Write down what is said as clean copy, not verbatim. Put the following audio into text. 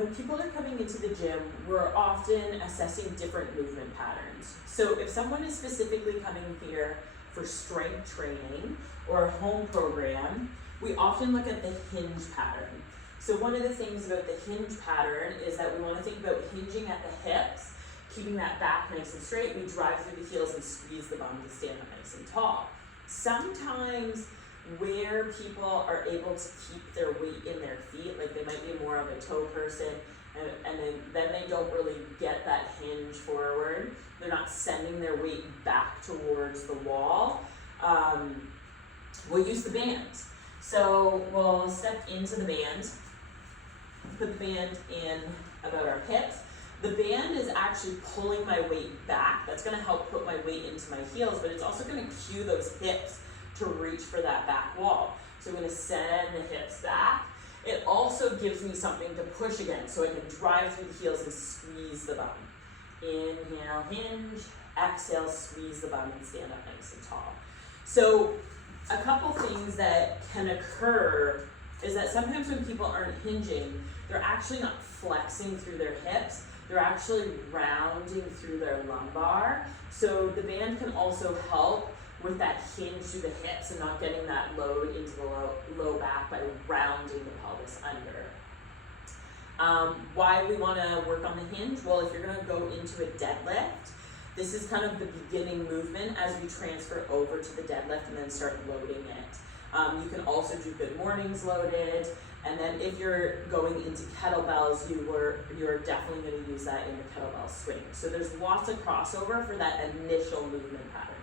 when people are coming into the gym, we're often assessing different movement patterns. So if someone is specifically coming here for strength training or a home program, we often look at the hinge pattern. So one of the things about the hinge pattern is that we want to think about hinging at the hips, keeping that back nice and straight. We drive through the heels and squeeze the bum to stand up nice and tall. Sometimes where people are able to keep their weight in their feet, like they might be more of a toe person, and then they don't really get that hinge forward. They're not sending their weight back towards the wall. We'll use the band. So we'll step into the band, put the band in about our hips. The band is actually pulling my weight back. That's gonna help put my weight into my heels, but it's also gonna cue those hips to reach for that back wall. So I'm gonna send the hips back. It also gives me something to push against, so I can drive through the heels and squeeze the bum. Inhale, hinge, exhale, squeeze the bum and stand up nice and tall. So a couple things that can occur is that sometimes when people aren't hinging, they're actually not flexing through their hips, they're actually rounding through their lumbar. So the band can also help with that hinge through the hips and not getting that load into the low back by rounding the pelvis under. Why we want to work on the hinge? Well, if you're going to go into a deadlift, this is kind of the beginning movement as we transfer over to the deadlift and then start loading it. You can also do good mornings loaded, and then if you're going into kettlebells, you're definitely going to use that in the kettlebell swing. So there's lots of crossover for that initial movement pattern.